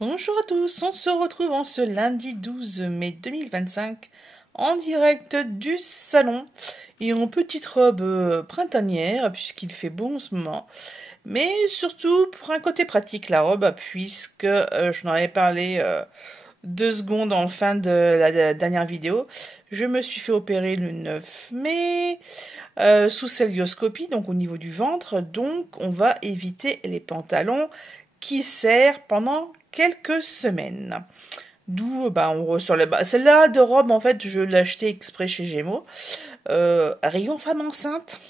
Bonjour à tous, on se retrouve en ce lundi 12 mai 2025 en direct du salon et en petite robe printanière puisqu'il fait beau en ce moment, mais surtout pour un côté pratique la robe puisque je n'en avais parlé 2 secondes en fin de la dernière vidéo. Je me suis fait opérer le 9 mai sous célioscopie, donc au niveau du ventre, donc on va éviter les pantalons qui serrent pendant quelques semaines. D'où on ressort les bas. Celle-là de robe, en fait, je l'ai achetée exprès chez Gémeaux. Rayon femme enceinte.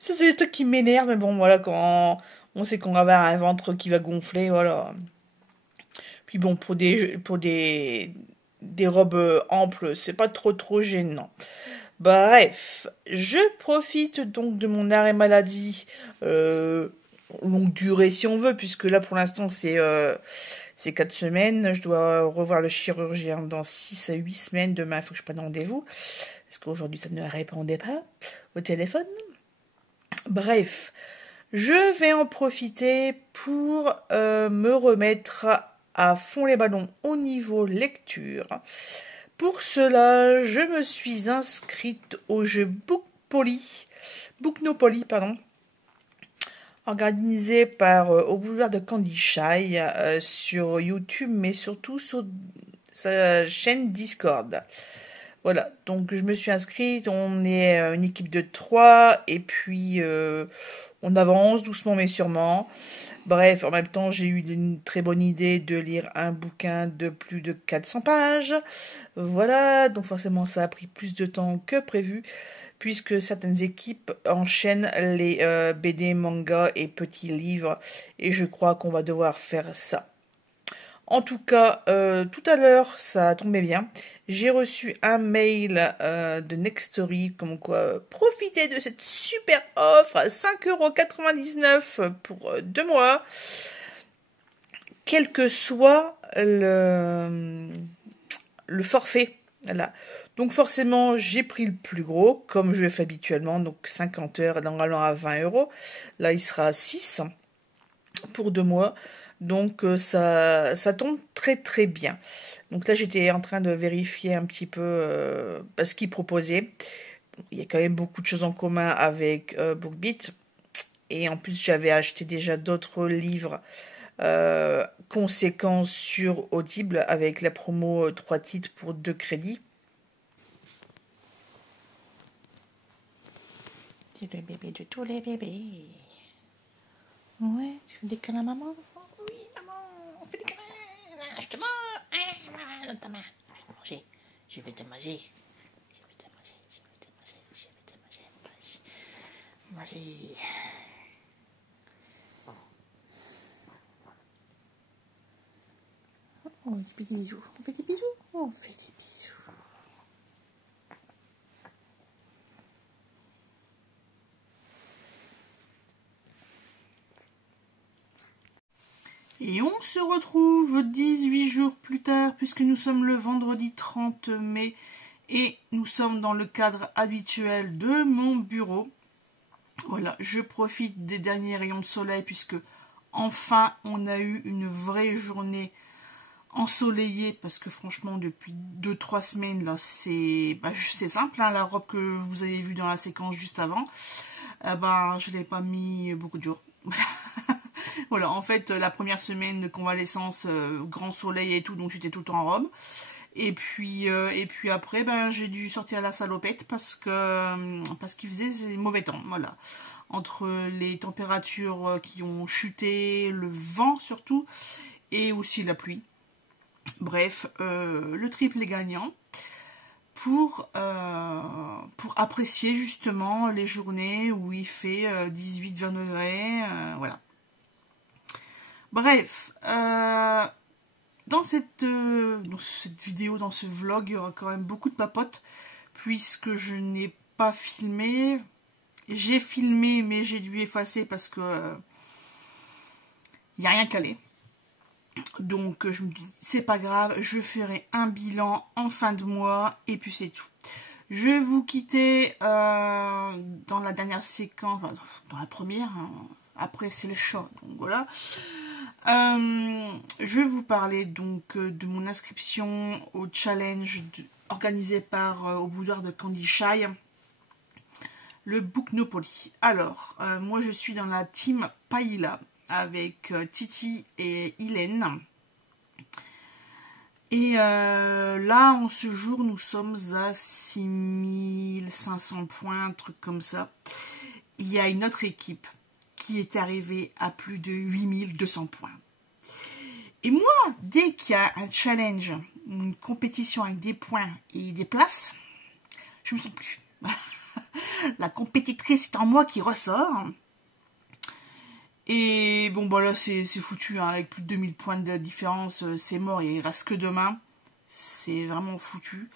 Ça, c'est le truc qui m'énerve, mais bon, voilà, quand on sait qu'on va avoir un ventre qui va gonfler, voilà. Puis bon, des robes amples, c'est pas trop gênant. Bref, je profite donc de mon arrêt maladie, longue durée si on veut, puisque là pour l'instant c'est 4 semaines. Je dois revoir le chirurgien dans 6 à 8 semaines. Demain, il faut que je prenne rendez-vous, parce qu'aujourd'hui ça ne répondait pas au téléphone. Bref, je vais en profiter pour me remettre à fond les ballons au niveau lecture. Pour cela, je me suis inscrite au jeu Booknopoly, pardon, organisé par au boulevard de Candy Shy sur YouTube, mais surtout sur sa chaîne Discord. Voilà, donc je me suis inscrite, on est une équipe de 3, et puis on avance doucement mais sûrement. Bref, en même temps, j'ai eu une très bonne idée de lire un bouquin de plus de 400 pages. Voilà, donc forcément ça a pris plus de temps que prévu, puisque certaines équipes enchaînent les BD, mangas et petits livres, et je crois qu'on va devoir faire ça. En tout cas, tout à l'heure, ça a tombé bien. J'ai reçu un mail de Nextory comme quoi profitez de cette super offre à 5,99 € pour 2 mois, quel que soit le forfait. Voilà. Donc forcément, j'ai pris le plus gros, comme je le fais habituellement, donc 50 heures, normalement à 20 €. Là, il sera à 6 pour 2 mois. Donc ça tombe très bien. Donc là, j'étais en train de vérifier un petit peu ce qu'ils proposaient. Il y a quand même beaucoup de choses en commun avec BookBeat. Et en plus, j'avais acheté déjà d'autres livres conséquents sur Audible avec la promo 3 titres pour 2 crédits. C'est le bébé de tous les bébés. Ouais, tu fais des câlins à maman? Oui, maman, on fait des câlins. Je te mange. Dans ta main. Je vais te manger. Je vais te manger. Je vais te manger. Je vais te manger. Je vais te manger. Manger. Oh, des petits bisous. On fait des bisous. On fait des bisous. Et on se retrouve 18 jours plus tard, puisque nous sommes le vendredi 30 mai, et nous sommes dans le cadre habituel de mon bureau. Voilà, je profite des derniers rayons de soleil, puisque enfin on a eu une vraie journée ensoleillée, parce que franchement depuis 2-3 semaines là c'est simple, hein, la robe que vous avez vue dans la séquence juste avant, je l'ai pas mis beaucoup de jours. Voilà, en fait, la première semaine de convalescence, grand soleil et tout, donc j'étais tout le temps en robe. Et puis après, j'ai dû sortir à la salopette parce qu'il faisait mauvais temps, voilà. Entre les températures qui ont chuté, le vent surtout, et aussi la pluie. Bref, le triple est gagnant pour apprécier justement les journées où il fait 18-20 degrés, voilà. Bref, dans cette vidéo, dans ce vlog, il y aura quand même beaucoup de papotes, puisque je n'ai pas filmé. J'ai filmé, mais j'ai dû effacer parce que il n'y a rien calé. Donc je me dis, c'est pas grave, je ferai un bilan en fin de mois, et puis c'est tout. Je vais vous quitter dans la dernière séquence, dans la première, hein. Après c'est le chat, donc voilà. Je vais vous parler donc de mon inscription au challenge organisé par au boudoir de Candy Shy, le Booknopoly. Alors, moi je suis dans la team Païla avec Titi et Hélène. Et là, en ce jour, nous sommes à 6500 points, un truc comme ça. Il y a une autre équipe qui est arrivée à plus de 8200 points. Et moi, dès qu'il y a un challenge, une compétition avec des points et des places, je me sens plus. La compétitrice est en moi qui ressort. Et bon, bah là, c'est foutu, hein, avec plus de 2000 points de différence, c'est mort, il reste que demain. C'est vraiment foutu.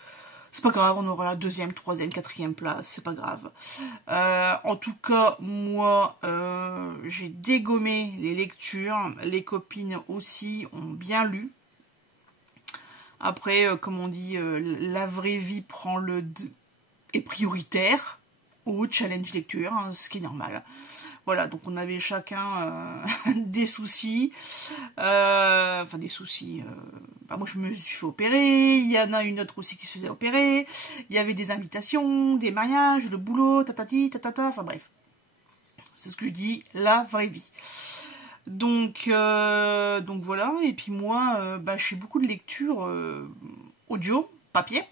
C'est pas grave, on aura la deuxième, troisième, quatrième place, c'est pas grave. En tout cas, moi, j'ai dégommé les lectures. Les copines aussi ont bien lu. Après, comme on dit, la vraie vie est prioritaire au challenge lecture, hein, ce qui est normal. Voilà, donc on avait chacun des soucis. Enfin, des soucis. Bah, moi, je me suis fait opérer. Il y en a une autre aussi qui se faisait opérer. Il y avait des invitations, des mariages, le boulot, tatati, tatata. Enfin, bref. C'est ce que je dis, la vraie vie. Donc voilà. Et puis moi, bah, je fais beaucoup de lectures audio, papier.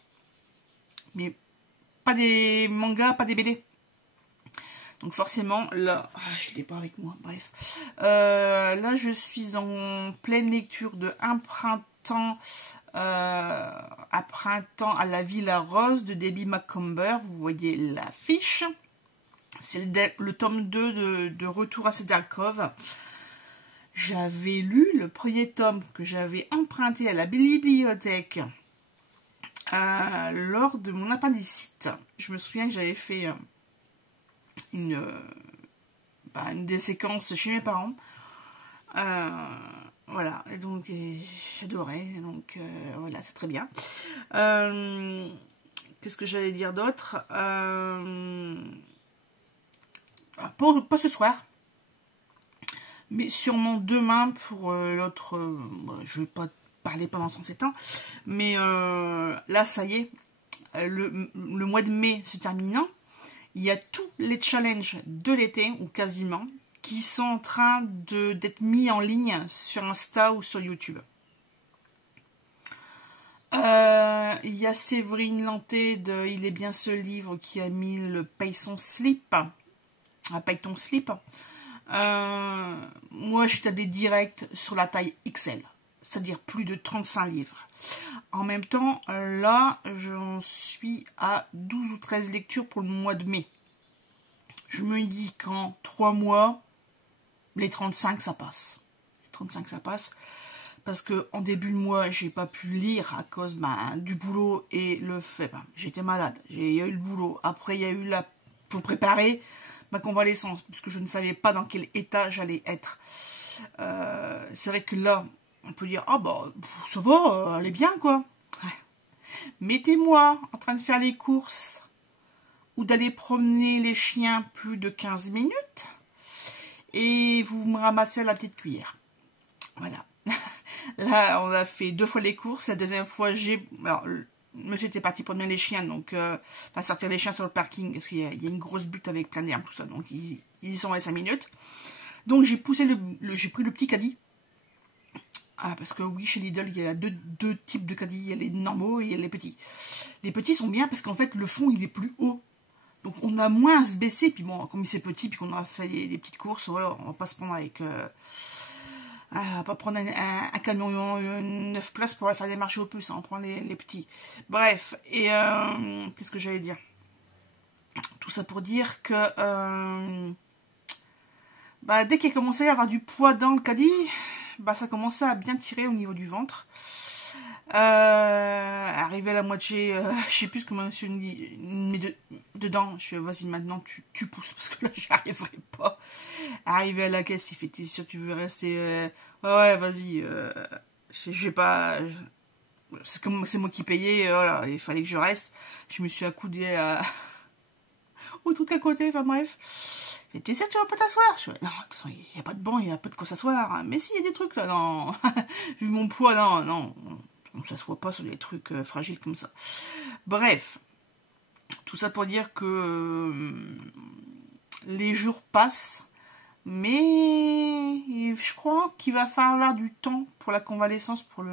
Mais pas des mangas, pas des BD. Donc forcément, là, je ne l'ai pas avec moi, bref. Là, je suis en pleine lecture de Un printemps à la Villa Rose de Debbie Macomber. Vous voyez l'affiche. C'est le tome 2 de Retour à Cedar-Cove. J'avais lu le premier tome que j'avais emprunté à la bibliothèque lors de mon appendicite. Je me souviens que j'avais fait une des séquences chez mes parents. Voilà, et donc j'adorais, donc voilà, c'est très bien. Qu'est-ce que j'allais dire d'autre? Pas ce soir, mais sûrement demain pour l'autre. Je vais pas parler pendant 107 ans, mais là, ça y est, le mois de mai se terminant. Il y a tous les challenges de l'été, ou quasiment, qui sont en train d'être mis en ligne sur Insta ou sur YouTube. Il y a Séverine Lanté de Il est bien ce livre qui a mis le Paye ton slip. Moi, je tablais direct sur la taille XL, c'est-à-dire plus de 35 livres. En même temps, là, j'en suis à 12 ou 13 lectures pour le mois de mai. Je me dis qu'en 3 mois, les 35, ça passe. Les 35, ça passe. Parce qu'en début de mois, j'ai pas pu lire à cause du boulot et le fait. J'étais malade. Il y a eu le boulot. Après, il y a eu pour préparer ma convalescence. Puisque je ne savais pas dans quel état j'allais être. C'est vrai que là, on peut dire, ah bah, ça va, elle est bien, quoi. Ouais. Mettez-moi en train de faire les courses ou d'aller promener les chiens plus de 15 minutes et vous me ramassez à la petite cuillère. Voilà. Là, on a fait 2 fois les courses. La deuxième fois, alors, monsieur était parti promener les chiens, donc sortir les chiens sur le parking, parce qu'il y a une grosse butte avec plein d'herbes, tout ça, donc ils y sont à 5 minutes. Donc j'ai poussé j'ai pris le petit caddie. Parce que oui, chez Lidl, il y a deux types de caddies. Il y a les normaux et il y a les petits. Les petits sont bien parce qu'en fait, le fond, il est plus haut. Donc on a moins à se baisser. Puis bon, comme c'est petit, puis qu'on a fait des petites courses, voilà, on va pas se prendre avec... on va pas prendre un camion 9 places pour aller faire des marchés aux puces. Hein, on prend les petits. Bref, et qu'est-ce que j'allais dire? Tout ça pour dire que... dès qu'il a commencé à y avoir du poids dans le caddie... ça commençait à bien tirer au niveau du ventre. Arrivé à la moitié, je sais plus ce que monsieur me dit, mais dedans, je fais vas-y maintenant tu pousses parce que là j'y arriverai pas. Arrivé à la caisse, il fait t'es sûr tu veux rester ouais vas-y, je vais pas, c'est moi qui payais, voilà, il fallait que je reste. Je me suis accoudée au truc à côté, enfin bref. Tu sais que tu vas pas t'asseoir? Je fais, non, de toute façon, il n'y a pas de banc, il n'y a pas de quoi s'asseoir. Mais si, il y a des trucs là, non. Vu mon poids, non, non. On ne s'assoit pas sur des trucs fragiles comme ça. Bref. Tout ça pour dire que les jours passent. Mais je crois qu'il va falloir du temps pour la convalescence, pour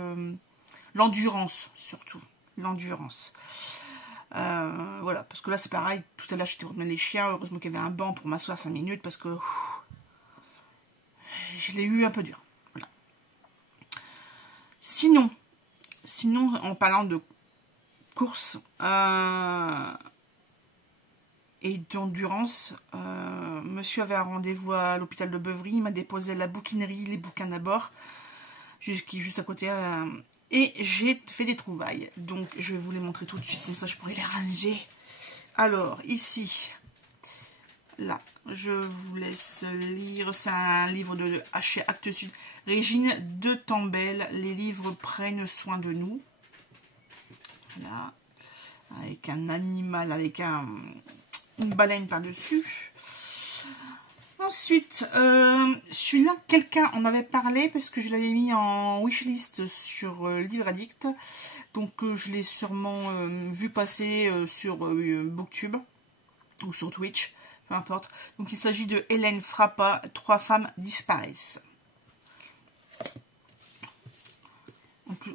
l'endurance surtout. L'endurance. Voilà, parce que là c'est pareil. Tout à l'heure j'étais remis les chiens. Heureusement qu'il y avait un banc pour m'asseoir 5 minutes parce que je l'ai eu un peu dur. Voilà. Sinon, en parlant de course et d'endurance, monsieur avait un rendez-vous à l'hôpital de Beuvry. Il m'a déposé la bouquinerie, les bouquins d'abord, juste à côté. Et j'ai fait des trouvailles. Donc, je vais vous les montrer tout de suite. Comme ça, je pourrais les ranger. Alors, ici, là, je vous laisse lire. C'est un livre de chez Actes Sud. Régine de Tambel. Les livres prennent soin de nous. Voilà. Avec un animal, avec une baleine par-dessus. Ensuite, celui-là, quelqu'un en avait parlé parce que je l'avais mis en wishlist sur Livre Addict. Donc, je l'ai sûrement vu passer sur Booktube ou sur Twitch, peu importe. Donc, il s'agit de Hélène Frappa, 3 femmes disparaissent.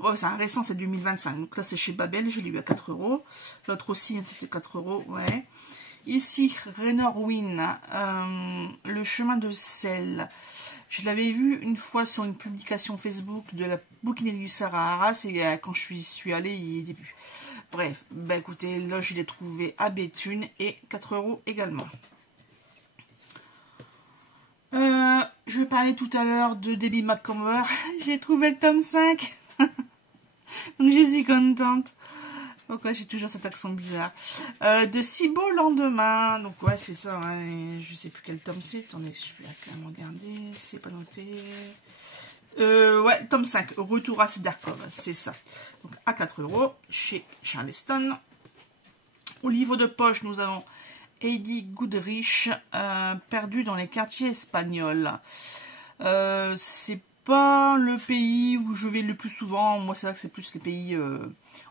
Oh, c'est un récent, c'est 2025. Donc là, c'est chez Babel, je l'ai eu à 4 €. L'autre aussi, c'était 4 €, ouais. Ici, Raynor Winn, le chemin de sel. Je l'avais vu une fois sur une publication Facebook de la bouquinerie du Sahara. C'est quand je suis allée, il était plus. Bref, bah écoutez, là, je l'ai trouvé à Béthune et 4 € également. Je parlais tout à l'heure de Debbie McComber. J'ai trouvé le tome 5. Donc, je suis contente. Pourquoi j'ai toujours cet accent bizarre. De Si beau lendemain. Donc, ouais, c'est ça. Hein. Je sais plus quel tome c'est. Attendez, je vais quand même regarder. C'est pas noté. Ouais, tome 5. Retour à Cedarcove. C'est ça. Donc, à 4 € chez Charleston. Au livre de poche, nous avons Heidi Goodrich, Perdu dans les quartiers espagnols. C'est pas le pays où je vais le plus souvent. Moi, c'est vrai que c'est plus les pays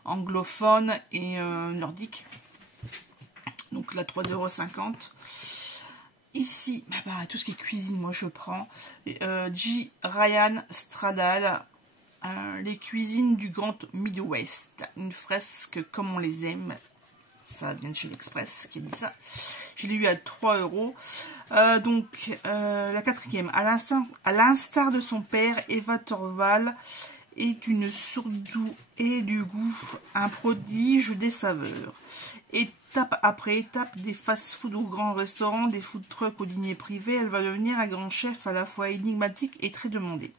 anglophones et nordiques. Donc là, 3,50 €. Ici, bah, tout ce qui est cuisine, moi je prends. J. Ryan Stradal, les cuisines du Grand Midwest. Une fresque comme on les aime. Ça vient de chez l'Express qui a dit ça. Je l'ai eu à 3 €. Donc, la 4e. À l'instar de son père, Eva Torval est une sourde et du goût, un prodige des saveurs. Étape après étape, des fast-food au grand restaurant, des food trucks au dîner privé, elle va devenir un grand chef à la fois énigmatique et très demandé.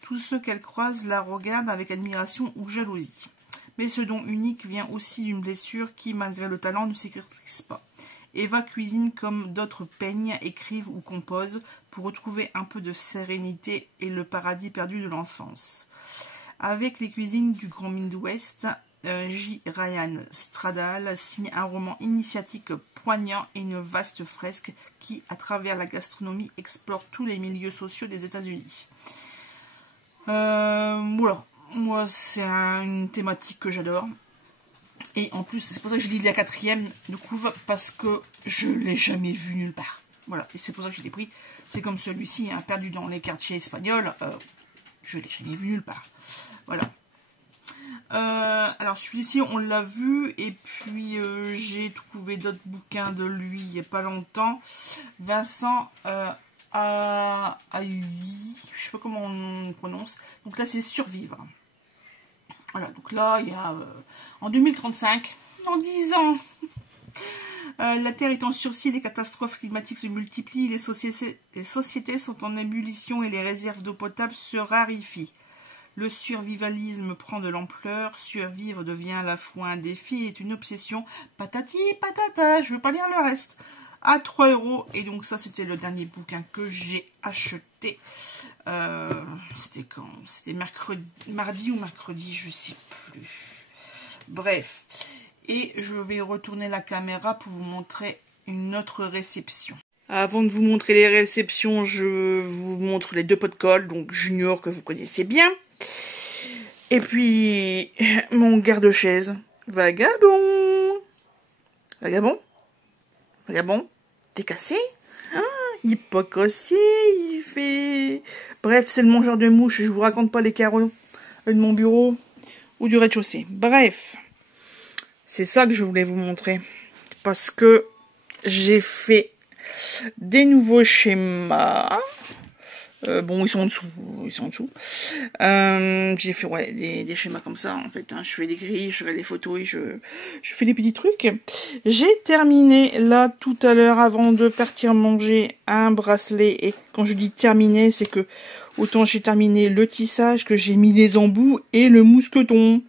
Tous ceux qu'elle croise la regardent avec admiration ou jalousie. Mais ce don unique vient aussi d'une blessure qui, malgré le talent, ne cicatrise pas. Eva cuisine comme d'autres peignent, écrivent ou composent pour retrouver un peu de sérénité et le paradis perdu de l'enfance. Avec les cuisines du Grand Midwest, J. Ryan Stradal signe un roman initiatique poignant et une vaste fresque qui, à travers la gastronomie, explore tous les milieux sociaux des États-Unis. Voilà. Moi, c'est une thématique que j'adore. Et en plus, c'est pour ça que je lis la 4e de couve, parce que je ne l'ai jamais vu nulle part. Voilà, et c'est pour ça que je l'ai pris. C'est comme celui-ci, hein, Perdu dans les quartiers espagnols. Je ne l'ai jamais vu nulle part. Voilà. Alors, celui-ci, on l'a vu. Et puis, j'ai trouvé d'autres bouquins de lui il n'y a pas longtemps. Vincent Ahui, je sais pas comment on prononce. Donc là, c'est Survivre. Voilà, donc là, il y a en 2035, dans 10 ans, la Terre est en sursis, les catastrophes climatiques se multiplient, les sociétés sont en ébullition et les réserves d'eau potable se raréfient. Le survivalisme prend de l'ampleur, survivre devient à la fois un défi et une obsession. Patati patata, je ne veux pas lire le reste. À 3 €. Et donc ça, c'était le dernier bouquin que j'ai acheté. C'était quand? C'était mardi ou mercredi, je ne sais plus. Bref. Et je vais retourner la caméra pour vous montrer une autre réception. Avant de vous montrer les réceptions, je vous montre les deux pots de colle, donc Junior que vous connaissez bien. Et puis, mon garde-chaise, Vagabond. Vagabond? Vagabond? T'es cassé? Ah, il est pas cassé, il fait... Bref, c'est le mangeur de mouches, je vous raconte pas les carreaux de mon bureau ou du rez-de-chaussée. Bref, c'est ça que je voulais vous montrer. Parce que j'ai fait des nouveaux schémas. Bon, ils sont en dessous. J'ai fait ouais, des schémas comme ça, en fait. Hein. Je fais des grilles, je fais des photos et je fais des petits trucs. J'ai terminé, là, tout à l'heure, avant de partir manger, un bracelet. Et quand je dis terminé, c'est que autant j'ai terminé le tissage, que j'ai mis les embouts et le mousqueton.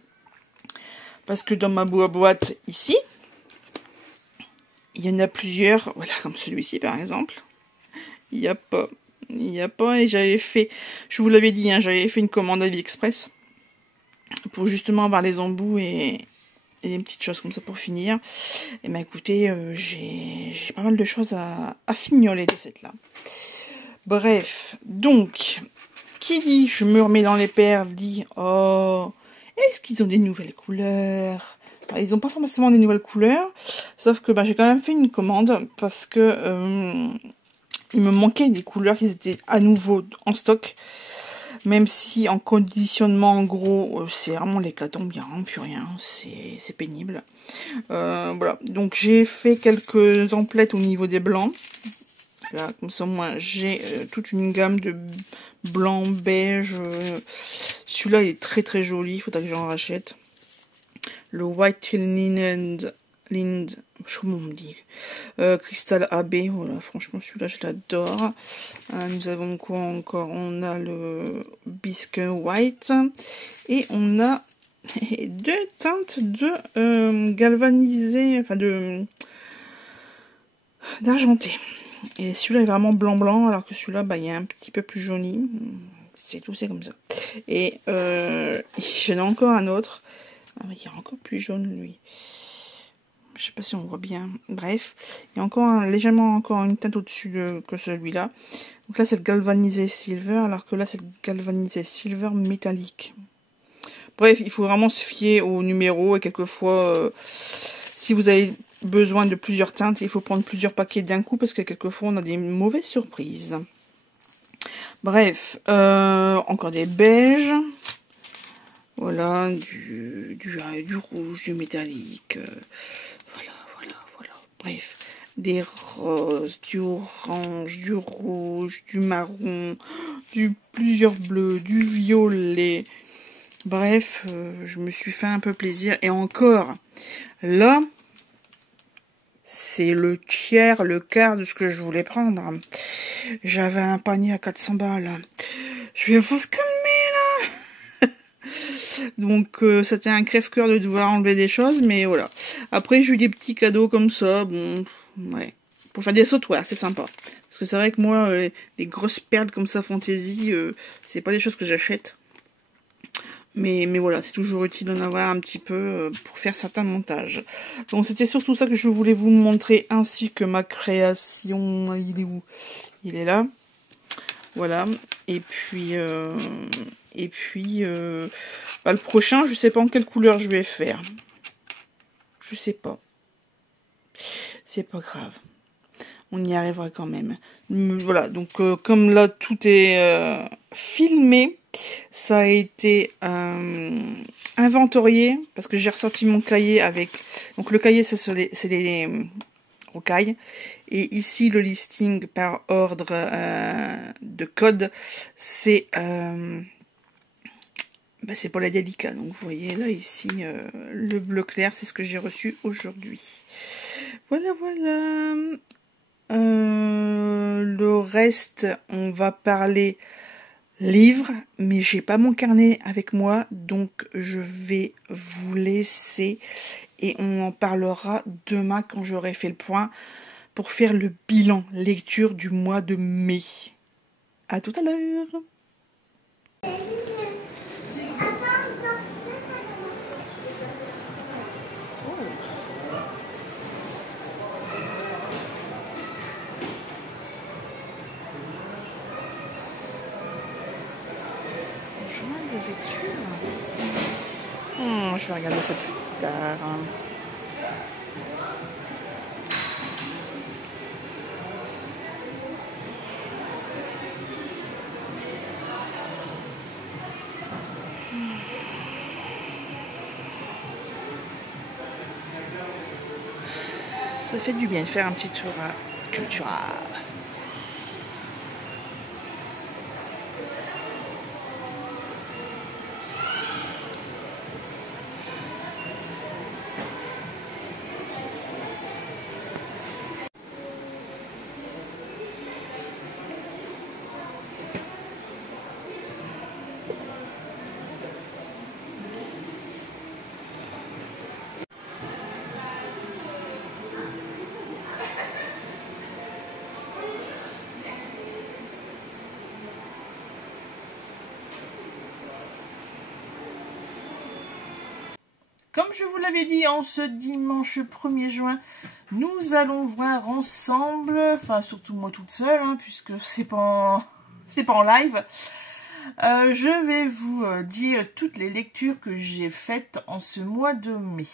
Parce que dans ma boîte, ici, il y en a plusieurs. Voilà, comme celui-ci, par exemple. Il n'y a pas... et j'avais fait, je vous l'avais dit, hein, j'avais fait une commande AliExpress pour justement avoir les embouts et des petites choses comme ça pour finir. Et bah écoutez, j'ai pas mal de choses à fignoler de cette là. Bref, donc, qui dit je me remets dans les perles dit oh, est-ce qu'ils ont des nouvelles couleurs? Enfin, ils n'ont pas forcément des nouvelles couleurs, sauf que bah, j'ai quand même fait une commande parce que il me manquait des couleurs qui étaient à nouveau en stock. Même si en conditionnement, en gros, c'est vraiment l'hécatombe, il n'y a vraiment plus rien. C'est pénible. Voilà. Donc j'ai fait quelques emplettes au niveau des blancs. Là, comme ça, moi, j'ai toute une gamme de blanc, beige. Celui-là, il est très très joli. Il faudra que j'en rachète. Le White Lind, je sais comment on dit, Crystal AB, voilà, franchement celui-là je l'adore. Nous avons quoi encore? On a le Bisque White et on a deux teintes de galvanisé, enfin d'argenté. Et celui-là est vraiment blanc alors que celui-là bah, il est un petit peu plus jauni. C'est tout, c'est comme ça. Et j'en ai encore un autre. Ah, mais il est encore plus jaune lui. Je sais pas si on voit bien. Bref, il y a encore légèrement encore une teinte au-dessus que celui-là. Donc là c'est le galvanisé silver, alors que là c'est le galvanisé silver métallique. Bref, il faut vraiment se fier au numéro et quelquefois, si vous avez besoin de plusieurs teintes, il faut prendre plusieurs paquets d'un coup parce que quelquefois on a des mauvaises surprises. Bref, encore des beiges. Voilà, du rouge, du métallique. Voilà. Bref, des roses, du orange, du rouge, du marron, plusieurs bleus, du violet. Bref, je me suis fait un peu plaisir. Et encore, là, c'est le tiers, le quart de ce que je voulais prendre. J'avais un panier à 400 balles. Je vais vous calmer là. Donc c'était un crève-cœur de devoir enlever des choses, mais voilà. Après j'ai eu des petits cadeaux comme ça, bon, ouais. Pour faire des sautoirs, c'est sympa. Parce que c'est vrai que moi, les grosses perles comme ça, fantaisie, c'est pas des choses que j'achète. Mais voilà, c'est toujours utile d'en avoir un petit peu pour faire certains montages. Donc c'était surtout ça que je voulais vous montrer, ainsi que ma création. Il est où? Il est là. Voilà. Et puis bah, le prochain, je sais pas en quelle couleur je vais faire. Je sais pas. C'est pas grave. On y arrivera quand même. Voilà, donc comme là tout est filmé, ça a été inventorié parce que j'ai ressorti mon cahier avec. Donc le cahier c'est les rocailles. Et ici le listing par ordre de code, c'est c'est pour la délicat. Donc vous voyez là ici le bleu clair, c'est ce que j'ai reçu aujourd'hui. Voilà. Le reste, on va parler livre, mais j'ai pas mon carnet avec moi, donc je vais vous laisser et on en parlera demain quand j'aurai fait le point pour faire le bilan lecture du mois de mai. À tout à l'heure. je vais regarder ça plus tard. Ça fait du bien de faire un petit tour à Cultura. Comme je vous l'avais dit, en ce dimanche 1er juin, nous allons voir ensemble, enfin surtout moi toute seule, hein, puisque c'est pas en live. Je vais vous dire toutes les lectures que j'ai faites en ce mois de mai.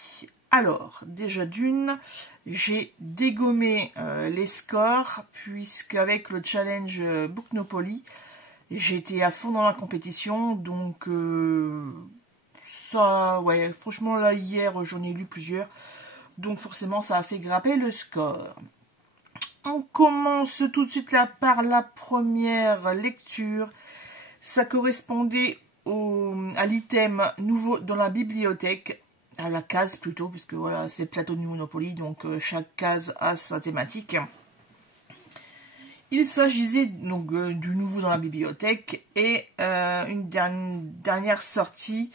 Alors, déjà d'une, j'ai dégommé les scores, puisqu'avec le challenge Booknopoly, j'étais à fond dans la compétition, donc ça, ouais, franchement là hier j'en ai lu plusieurs, donc forcément ça a fait grimper le score. On commence tout de suite là par la première lecture. Ça correspondait à l'item nouveau dans la bibliothèque, à la case plutôt, puisque voilà c'est Platonic Monopoly, donc chaque case a sa thématique. Il s'agissait donc du nouveau dans la bibliothèque et une dernière sortie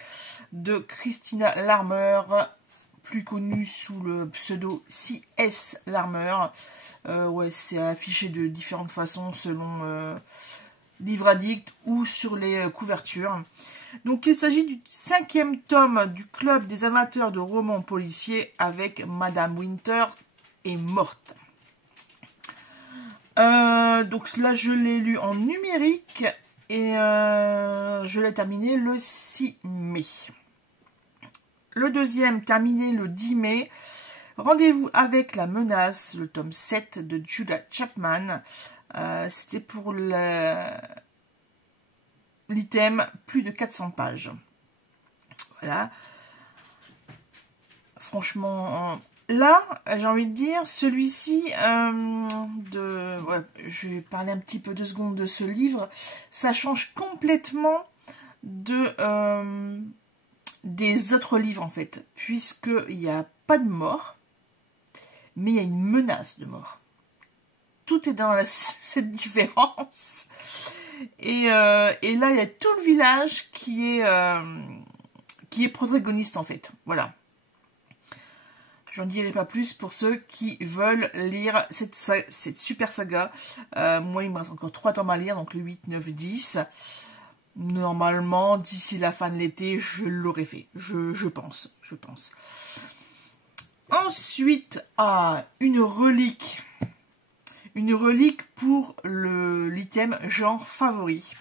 de Christina Larmer, plus connue sous le pseudo C.S. Larmer. Ouais, c'est affiché de différentes façons selon Livre Addict ou sur les couvertures. Donc il s'agit du 5e tome du Club des amateurs de romans policiers avec Madame Winter est morte. Donc là je l'ai lu en numérique et je l'ai terminé le 6 mai. Le deuxième terminé le 10 mai. Rendez-vous avec la menace, le tome 7 de Judah Chapman. C'était pour l'item plus de 400 pages. Voilà. Franchement, là, j'ai envie de dire, celui-ci, ouais, je vais parler un petit peu 2 secondes de ce livre. Ça change complètement des autres livres, en fait. Puisqu'il n'y a pas de mort, mais il y a une menace de mort. Tout est dans cette différence. Et là, il y a tout le village qui est protagoniste, en fait. Voilà. J'en dirai pas plus pour ceux qui veulent lire cette super saga. Moi, il me reste encore 3 tomes à lire, donc le 8, 9, 10. Normalement, d'ici la fin de l'été, je l'aurai fait. Je pense. Ensuite, une relique. Une relique pour l'item genre favori.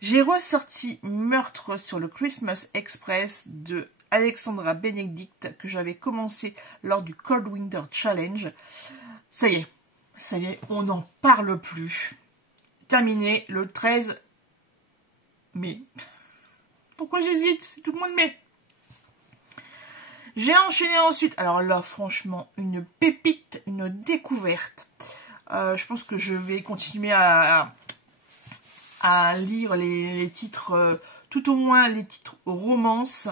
J'ai ressorti Meurtre sur le Christmas Express de Alexandra Benedict que j'avais commencé lors du Cold Winter Challenge. Ça y est, on n'en parle plus. Terminé le 13 mai. Pourquoi j'hésite? C'est tout le mois de mai. J'ai enchaîné ensuite, alors là franchement une pépite, une découverte. Je pense que je vais continuer à lire les titres, tout au moins les titres romances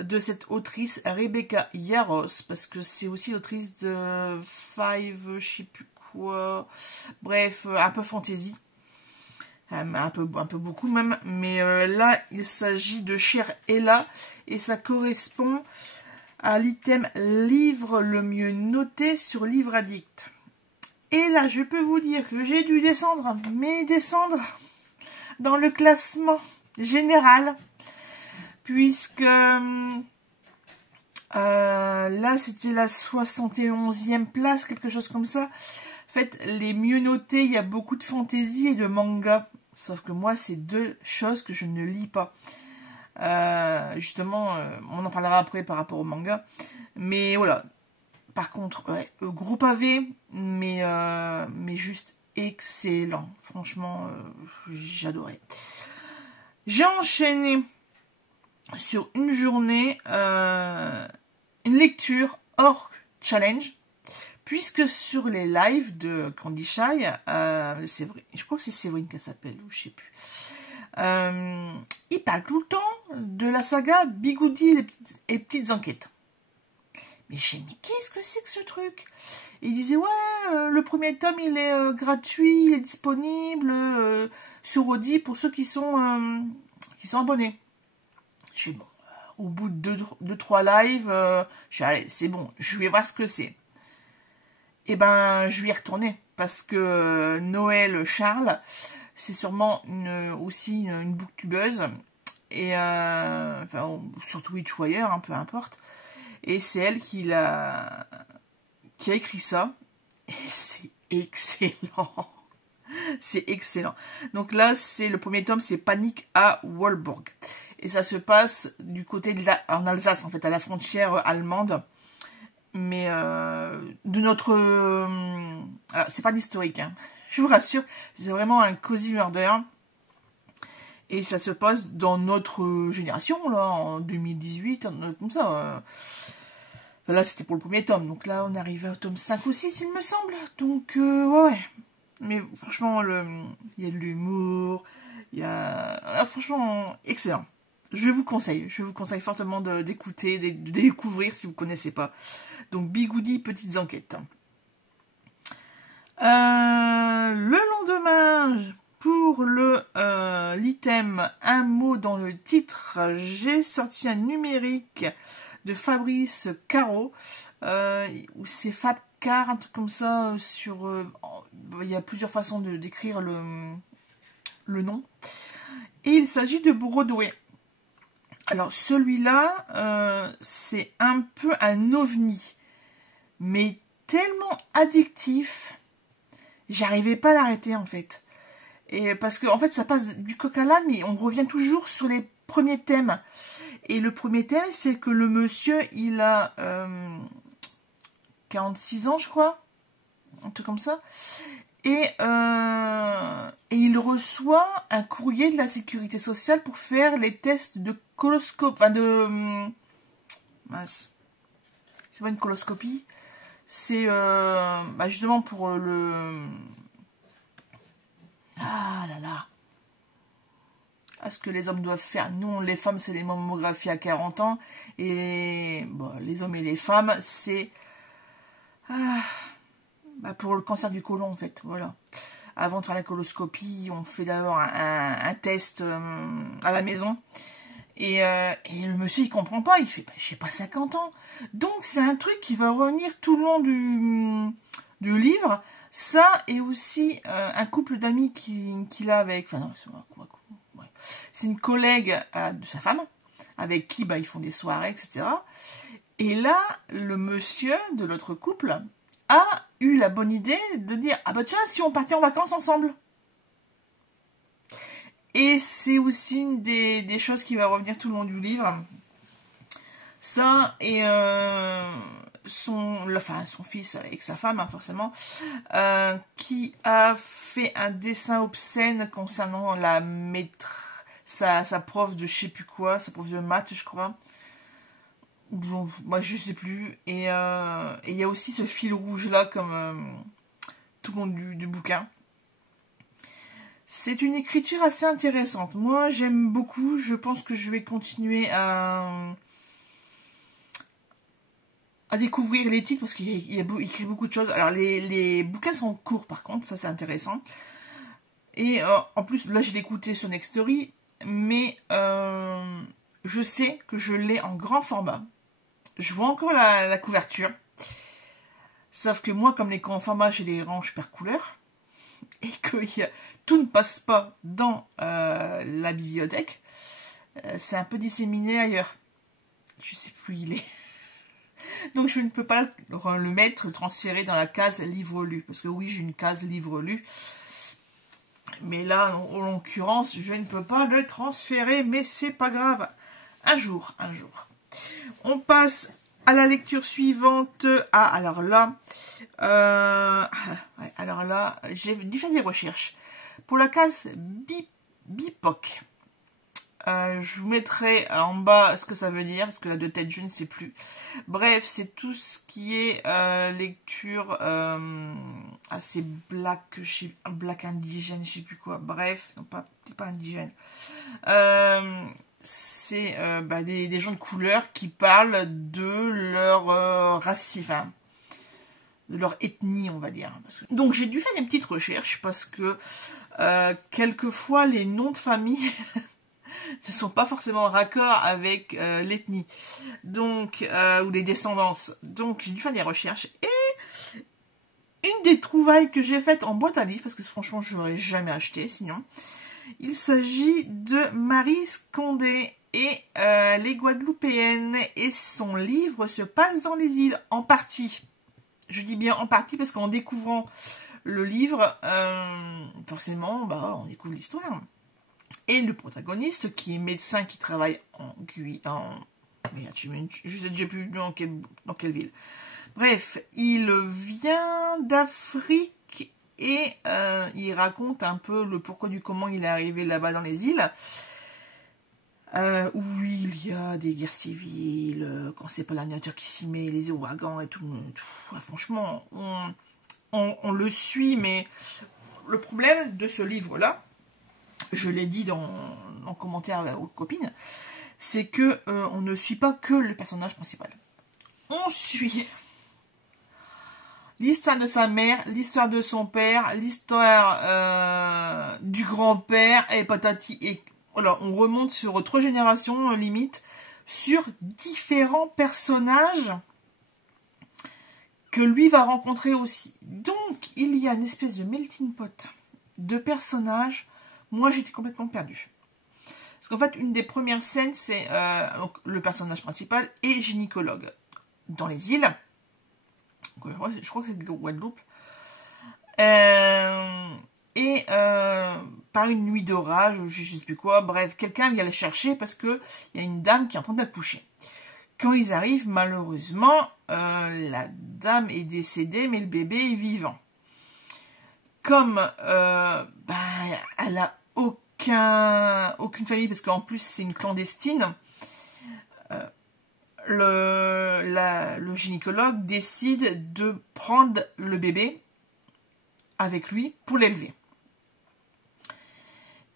de cette autrice Rebecca Yarros, parce que c'est aussi l'autrice de Five, je sais plus quoi, bref, un peu fantasy. Un peu beaucoup même, mais là il s'agit de Chère Ella et ça correspond à l'item livre le mieux noté sur Livre Addict. Et là, je peux vous dire que j'ai dû descendre dans le classement général, puisque là, c'était la 71e place, quelque chose comme ça. En fait, les mieux notés, il y a beaucoup de fantaisie et de manga. Sauf que moi, c'est 2 choses que je ne lis pas. Justement, on en parlera après par rapport au manga. Mais voilà. Par contre, ouais, gros pavé, mais juste excellent. Franchement, j'adorais. J'ai enchaîné sur une journée une lecture hors challenge, puisque sur les lives de Candy Shy, je crois que c'est Séverine qu'elle s'appelle, ou je sais plus, il parle tout le temps de la saga Bigoudi et petites enquêtes. Mais j'ai dit, mais qu'est-ce que c'est que ce truc? Et il disait, ouais, le premier tome, il est gratuit, il est disponible sur Audi pour ceux qui sont abonnés. J'ai dit, bon, au bout de 2-3 lives, je suis allez, c'est bon, je vais voir ce que c'est. Et ben, je lui ai retourné, parce que Noël Charles, c'est sûrement aussi une booktubeuse, et enfin, sur Twitch ou ailleurs, hein, peu importe. Et c'est elle qui a écrit ça. Et c'est excellent. C'est excellent. Donc là, le premier tome, c'est Panique à Walburg. Et ça se passe du côté en Alsace, en fait, à la frontière allemande. Mais de notre... alors, c'est pas d'historique, hein. Je vous rassure, c'est vraiment un cozy murder. Et ça se passe dans notre génération, là, en 2018, comme ça. Là, c'était pour le premier tome. Donc là, on est arrivé au tome 5 ou 6, il me semble. Donc, ouais. Mais franchement, il y a de l'humour. Il y a... franchement, excellent. Je vous conseille fortement d'écouter, de découvrir si vous ne connaissez pas. Donc, Bigoudi, petites enquêtes. Le lendemain, pour l'item un mot dans le titre, j'ai sorti un numérique de Fabrice Caro, où c'est Fabcar, un truc comme ça, il y a plusieurs façons de décrire le nom. Et il s'agit de Broadway. Alors celui-là, c'est un peu un ovni, mais tellement addictif, j'arrivais pas à l'arrêter en fait. Et parce que en fait ça passe du coq à l'âne, mais on revient toujours sur les premiers thèmes. Et le premier thème, c'est que le monsieur, il a 46 ans, je crois, un truc comme ça. Et il reçoit un courrier de la sécurité sociale pour faire les tests de coloscopie. Enfin, mince. C'est pas une coloscopie. C'est justement pour Ah là là. À ce que les hommes doivent faire. Nous, les femmes, c'est les mammographies à 40 ans. Et bon, les hommes et les femmes, c'est pour le cancer du côlon, en fait. Voilà. Avant de faire la coloscopie, on fait d'abord un test à la maison. Et le monsieur, il comprend pas. Il fait, j'ai pas 50 ans. Donc, c'est un truc qui va revenir tout le long du livre. Ça, et aussi un couple d'amis qu'il a avec... Enfin, non, c'est une collègue de sa femme, avec qui ils font des soirées, etc. Et là, le monsieur de l'autre couple a eu la bonne idée de dire « Ah bah tiens, si on partait en vacances ensemble !» Et c'est aussi une des choses qui va revenir tout le long du livre. Ça, et son fils avec sa femme, hein, forcément, qui a fait un dessin obscène concernant la sa prof de je sais plus quoi, sa prof de maths, je crois. Bon, moi, je sais plus. Et il y a aussi ce fil rouge-là, comme tout le long du bouquin. C'est une écriture assez intéressante. Moi, j'aime beaucoup. Je pense que je vais continuer à découvrir les titres parce qu'il écrit beaucoup de choses. Alors, les bouquins sont courts, par contre. Ça, c'est intéressant. Et en plus, là, j'ai écouté sur Nextory. Mais je sais que je l'ai en grand format. Je vois encore la couverture. Sauf que moi, comme les grands formats, j'ai les ranges par couleur. Et que tout ne passe pas dans la bibliothèque. C'est un peu disséminé ailleurs. Je sais plus où il est. Donc je ne peux pas le mettre, le transférer dans la case livre lu. Parce que oui, j'ai une case livre lu. Mais là, en l'occurrence, je ne peux pas le transférer, mais c'est pas grave. Un jour, un jour. On passe à la lecture suivante. Ah, alors là, j'ai dû faire des recherches. Pour la case BIPOC, je vous mettrai en bas ce que ça veut dire, parce que là de tête je ne sais plus. Bref, c'est tout ce qui est lecture assez black indigène, je sais plus quoi. Bref, non pas indigène. C'est des gens de couleur qui parlent de leur racisme, enfin, de leur ethnie, on va dire. Donc j'ai dû faire des petites recherches parce que quelquefois les noms de famille ne sont pas forcément raccords avec l'ethnie, donc ou les descendances. Donc j'ai dû faire des recherches et une des trouvailles que j'ai faites en boîte à livres, parce que franchement je n'aurais jamais acheté sinon, il s'agit de Marie Scondé et les Guadeloupéennes, et son livre se passe dans les îles en partie. Je dis bien en partie parce qu'en découvrant le livre, forcément, on découvre l'histoire. Et le protagoniste, qui est médecin, qui travaille en Guyane, je sais plus dans quelle ville. Bref, il vient d'Afrique et il raconte un peu le pourquoi du comment il est arrivé là-bas dans les îles. Où il y a des guerres civiles, quand c'est pas la nature qui s'y met, les ouragans et tout. Franchement, on le suit, mais le problème de ce livre-là, je l'ai dit dans commentaire aux copines, c'est que on ne suit pas que le personnage principal. On suit l'histoire de sa mère, l'histoire de son père, l'histoire du grand-père, et patati, et voilà, on remonte sur 3 générations, limite, sur différents personnages que lui va rencontrer aussi. Donc, il y a une espèce de melting pot de personnages. Moi, j'étais complètement perdue. Parce qu'en fait, une des premières scènes, c'est le personnage principal est gynécologue dans les îles. Je crois que c'est Guadeloupe. Par une nuit d'orage, je ne sais plus quoi, bref, quelqu'un vient les chercher parce qu'il y a une dame qui est en train d'accoucher. Quand ils arrivent, malheureusement, la dame est décédée, mais le bébé est vivant. Comme elle a aucune famille, parce qu'en plus c'est une clandestine, le gynécologue décide de prendre le bébé avec lui pour l'élever.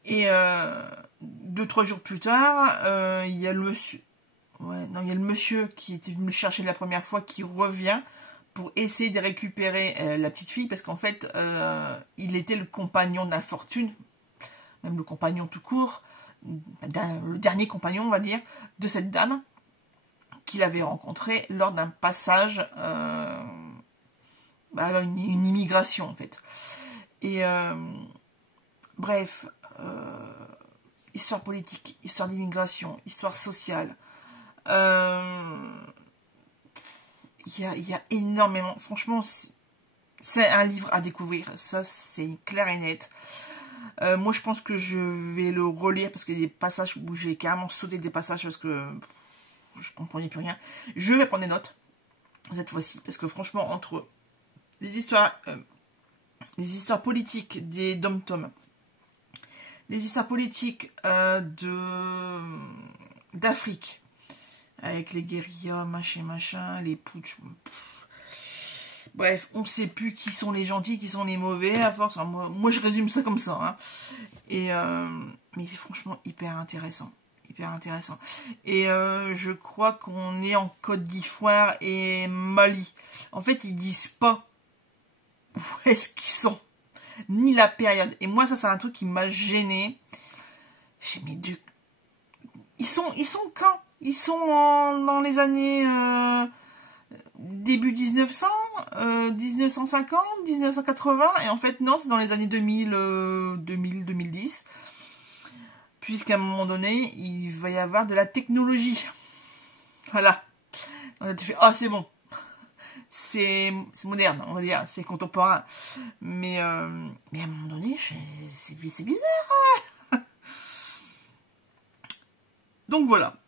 Et 2-3 jours plus tard, il y a le monsieur. Il y a le monsieur qui était venu le chercher la première fois qui revient pour essayer de récupérer la petite fille, parce qu'en fait, il était le compagnon d'infortune, même le compagnon tout court, le dernier compagnon, on va dire, de cette dame qu'il avait rencontré lors d'un passage, une immigration en fait. Et bref, histoire politique, histoire d'immigration, histoire sociale. Il y a énormément, franchement, c'est un livre à découvrir, ça c'est clair et net. Moi je pense que je vais le relire parce qu'il y a des passages où j'ai carrément sauté des passages parce que je comprenais plus rien. Je vais prendre des notes cette fois-ci parce que franchement, entre les histoires politiques des dom-toms, les histoires politiques d'Afrique, avec les guérillas, machin, les putsch. Bref, on ne sait plus qui sont les gentils, qui sont les mauvais, à force. Moi je résume ça comme ça. Hein. Mais c'est franchement hyper intéressant. Hyper intéressant. Et je crois qu'on est en Côte d'Ivoire et Mali. En fait, ils disent pas où est-ce qu'ils sont, ni la période. Et moi, ça, c'est un truc qui m'a gêné. J'ai mis du... Ils sont quand? Ils sont dans les années début 1900, 1950, 1980, et en fait non, c'est dans les années 2010, puisqu'à un moment donné, il va y avoir de la technologie. Voilà. On tu fais, ah c'est bon, c'est moderne, on va dire, c'est contemporain. Mais à un moment donné, c'est bizarre. Donc voilà.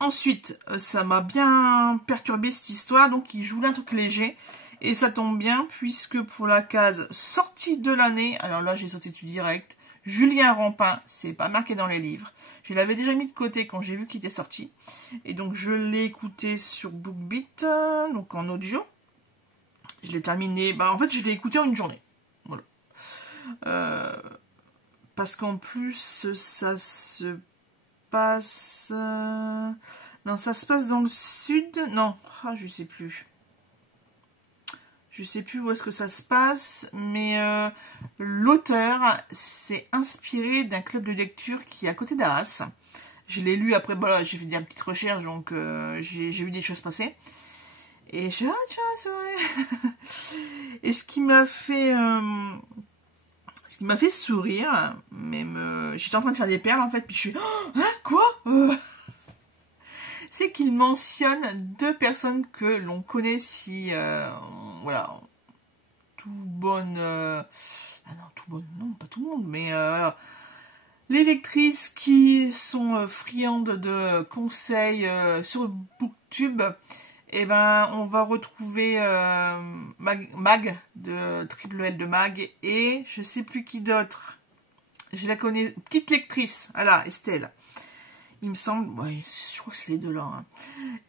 Ensuite, ça m'a bien perturbé cette histoire, donc je voulais un truc léger. Et ça tombe bien, puisque pour la case sortie de l'année, alors là j'ai sauté dessus direct, Julien Rampin, c'est pas marqué dans les livres. Je l'avais déjà mis de côté quand j'ai vu qu'il était sorti. Et donc je l'ai écouté sur BookBeat, donc en audio. Je l'ai terminé, bah en fait je l'ai écouté en une journée. Voilà. Parce qu'en plus, ça se passe... Non, ça se passe dans le sud. Non, je sais plus. Je sais plus où est-ce que ça se passe, mais l'auteur s'est inspiré d'un club de lecture qui est à côté d'Arras. Je l'ai lu après, voilà, j'ai fait des petites recherches, donc j'ai vu des choses passer. Et je ah tiens, c'est vrai. Et ce qui m'a fait sourire, même j'étais en train de faire des perles en fait, puis je suis oh, hein, quoi c'est qu'il mentionne deux personnes que l'on connaît si voilà, tout bonne ah non, tout bonne, non, pas tout le monde, mais les lectrices qui sont friandes de conseils sur BookTube, et ben on va retrouver Mag de Triple L de Mag et je sais plus qui d'autre. Je la connais, petite lectrice, voilà, Estelle. Il me semble, ouais, je crois que c'est les deux là. Hein.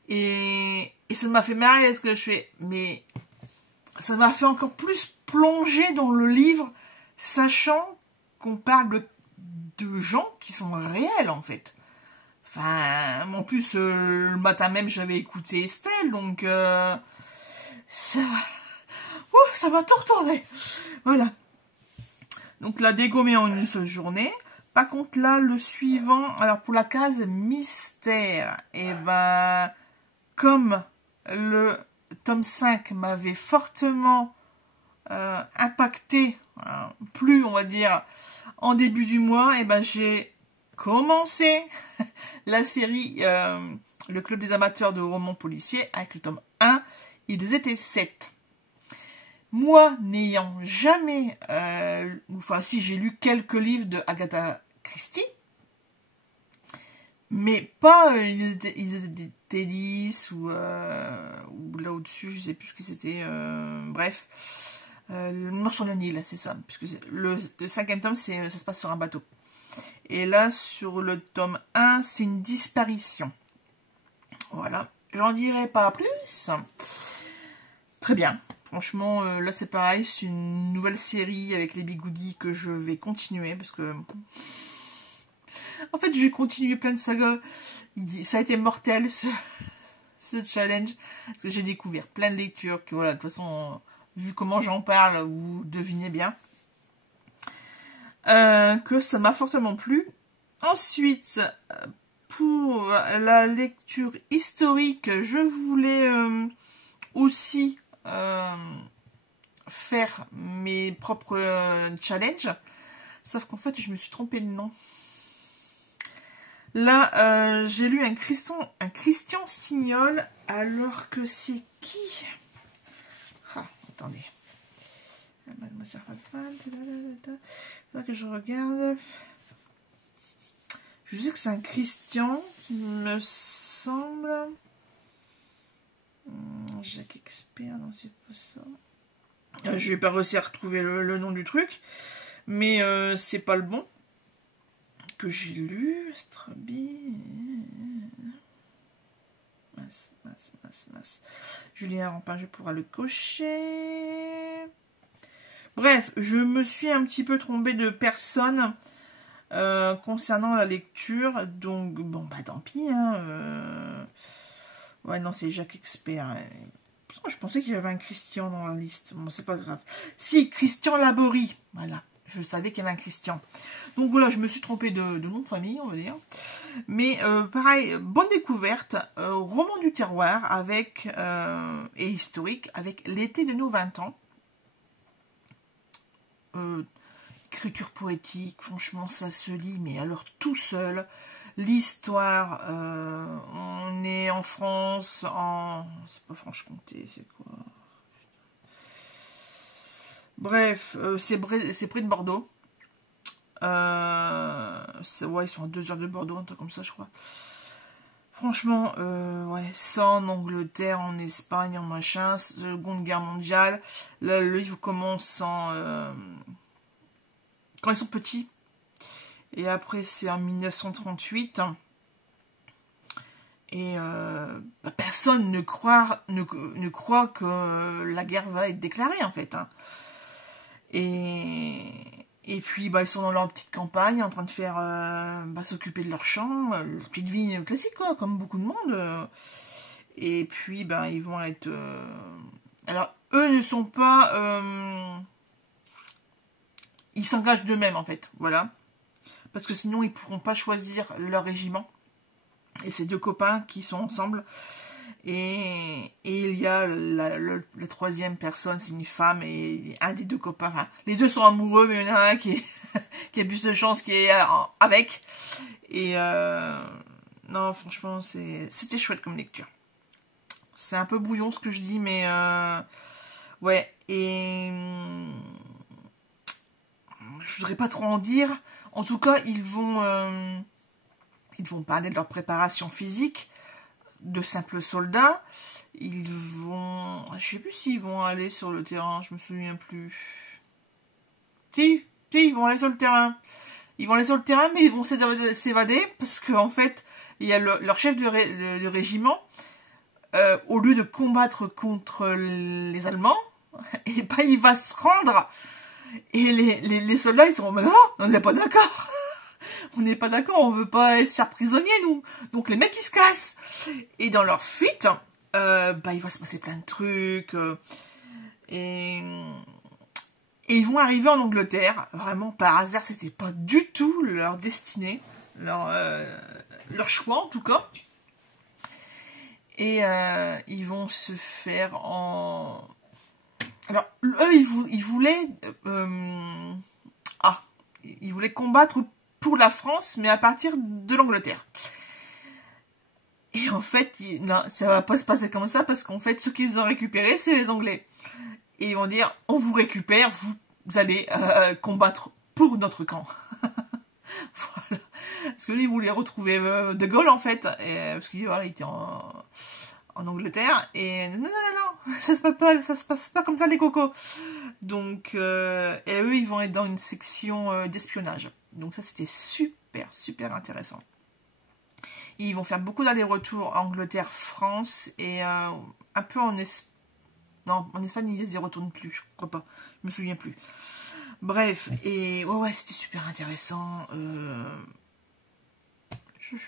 Et ça m'a fait marrer parce que je fais, mais ça m'a fait encore plus plonger dans le livre, sachant qu'on parle de gens qui sont réels en fait. Enfin, en plus, le matin même, j'avais écouté Estelle, donc ça m'a tout retourné. Voilà. Donc la dégommée en une seule journée. Par contre, là, le suivant, alors pour la case mystère, et ben, comme le tome 5 m'avait fortement impacté, plus, on va dire, en début du mois, et ben j'ai commencé la série Le Club des amateurs de romans policiers avec le tome 1. Ils étaient 7. Moi, n'ayant jamais... enfin, si, j'ai lu quelques livres de Agatha Christie, mais pas... ils étaient 10 ou là au-dessus, je sais plus ce que c'était. Bref. Le Mort sur le Nil, c'est ça. Puisque le 5e tome, ça se passe sur un bateau. Et là, sur le tome 1, c'est une disparition. Voilà. J'en dirai pas plus. Très bien. Franchement, là, c'est pareil. C'est une nouvelle série avec les bigoudis que je vais continuer. Parce que... En fait, je vais continuer plein de sagas. Ça a été mortel, ce challenge. Parce que j'ai découvert plein de lectures. Que voilà, de toute façon, vu comment j'en parle, vous devinez bien. Que ça m'a fortement plu. Ensuite, pour la lecture historique, je voulais aussi faire mes propres challenges. Sauf qu'en fait, je me suis trompée de nom. Là, j'ai lu un Christian Signol, alors que c'est qui? Ah, attendez. Mademoiselle Falfal, là que je regarde. Je sais que c'est un Christian, qui me semble. Jacques Expert, non, c'est pas ça. Je vais pas réussi à retrouver le nom du truc, mais c'est pas le bon que j'ai lu. Strabi. Mince. Julien Rampin, je pourrai le cocher. Bref, je me suis un petit peu trompée de personne concernant la lecture. Donc, bon, bah tant pis. Hein, ouais, non, c'est Jacques Expert. Hein. Je pensais qu'il y avait un Christian dans la liste. Bon, c'est pas grave. Si, Christian Laborie. Voilà, je savais qu'il y avait un Christian. Donc voilà, je me suis trompée de nom de famille, on va dire. Mais pareil, bonne découverte. Roman du terroir avec et historique avec L'été de nos 20 ans. Écriture poétique, franchement ça se lit, mais alors tout seul. L'histoire, on est en France, c'est pas Franche-Comté, c'est quoi? Bref, c'est près de Bordeaux. Ouais, ils sont à 2 heures de Bordeaux, un truc comme ça, je crois. Franchement, ouais, ça en Angleterre, en Espagne, en machin, Seconde Guerre mondiale. Là, le livre commence quand ils sont petits. Et après, c'est en 1938. Et personne ne croit que la guerre va être déclarée, en fait. Hein. Et puis, ils sont dans leur petite campagne, en train de faire s'occuper de leur champ, leur petite vie classique, quoi, comme beaucoup de monde. Et puis, ils vont être... Alors, eux ne sont pas... Ils s'engagent d'eux-mêmes, en fait, voilà. Parce que sinon, ils ne pourront pas choisir leur régiment. Et c'est 2 copains qui sont ensemble. Et il y a la 3e personne, c'est une femme, et un des 2 copains. Enfin, les 2 sont amoureux, mais il y en a un qui a plus de chance, qui est avec. Et non, franchement, c'était chouette comme lecture. C'est un peu brouillon ce que je dis, mais ouais. Et je voudrais pas trop en dire. En tout cas, ils vont parler de leur préparation physique, de simples soldats. Ils vont... Je sais plus s'ils vont aller sur le terrain, je me souviens plus. Si, ils vont aller sur le terrain. Ils vont aller sur le terrain, mais ils vont s'évader, parce qu'en fait, il y a leur chef de régiment, au lieu de combattre contre les Allemands, et il va se rendre. Et les soldats, ils sont... Mais non, on n'est pas d'accord. On n'est pas d'accord, on veut pas se faire prisonnier, nous. Donc les mecs, ils se cassent. Et dans leur fuite, il va se passer plein de trucs. Et ils vont arriver en Angleterre. Vraiment, par hasard, c'était pas du tout leur destinée. Leur choix, en tout cas. Et ils vont se faire en... Alors, eux, ils voulaient... ils voulaient combattre pour la France, mais à partir de l'Angleterre. Et en fait, non, ça va pas se passer comme ça, parce qu'en fait, ceux qu'ils ont récupérés, c'est les Anglais. Et ils vont dire, on vous récupère, vous allez combattre pour notre camp. Voilà. Parce que lui, il voulait retrouver De Gaulle, en fait, parce qu'il était en Angleterre, et non, ça se passe pas comme ça, les cocos. Donc, et eux, ils vont être dans une section d'espionnage. Donc ça, c'était super intéressant. Et ils vont faire beaucoup d'allers-retours Angleterre, France, et un peu en Espagne. Non, en Espagne, ils y retournent plus, je crois pas. Je me souviens plus. Bref, et ouais, c'était super intéressant.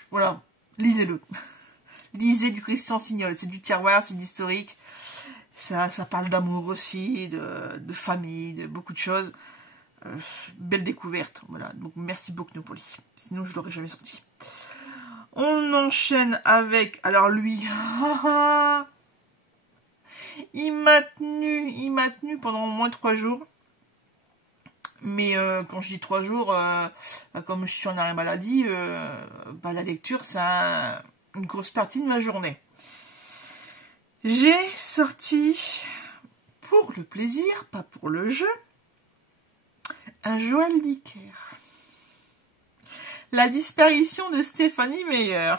Voilà, lisez-le. Lisez du Christian Signol, c'est du terroir, c'est d'historique. Ça parle d'amour aussi, de famille, de beaucoup de choses. Belle découverte, voilà. Donc merci beaucoup Nopoli. Sinon je l'aurais jamais sorti. On enchaîne avec... Alors lui... il m'a tenu pendant au moins 3 jours. Mais quand je dis 3 jours, comme je suis en arrêt maladie, la lecture, c'est une grosse partie de ma journée. J'ai sorti, pour le plaisir, pas pour le jeu, un Joël Dicker. La disparition de Stéphanie Meyer.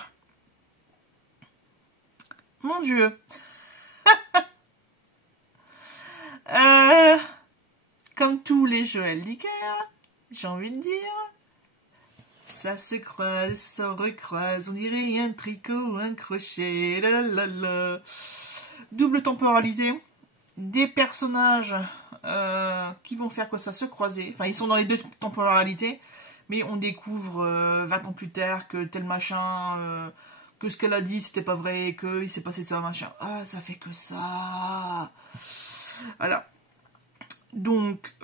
Mon Dieu. Comme tous les Joël Dicker, j'ai envie de dire, ça se croise, ça recroise, on dirait un tricot, un crochet, lalalala. Double temporalité, des personnages qui vont faire quoi ça, se croiser. Enfin, ils sont dans les 2 temporalités, mais on découvre 20 ans plus tard que tel machin, que ce qu'elle a dit c'était pas vrai, qu'il s'est passé ça, machin. Ah, ça fait que ça. Voilà. Donc,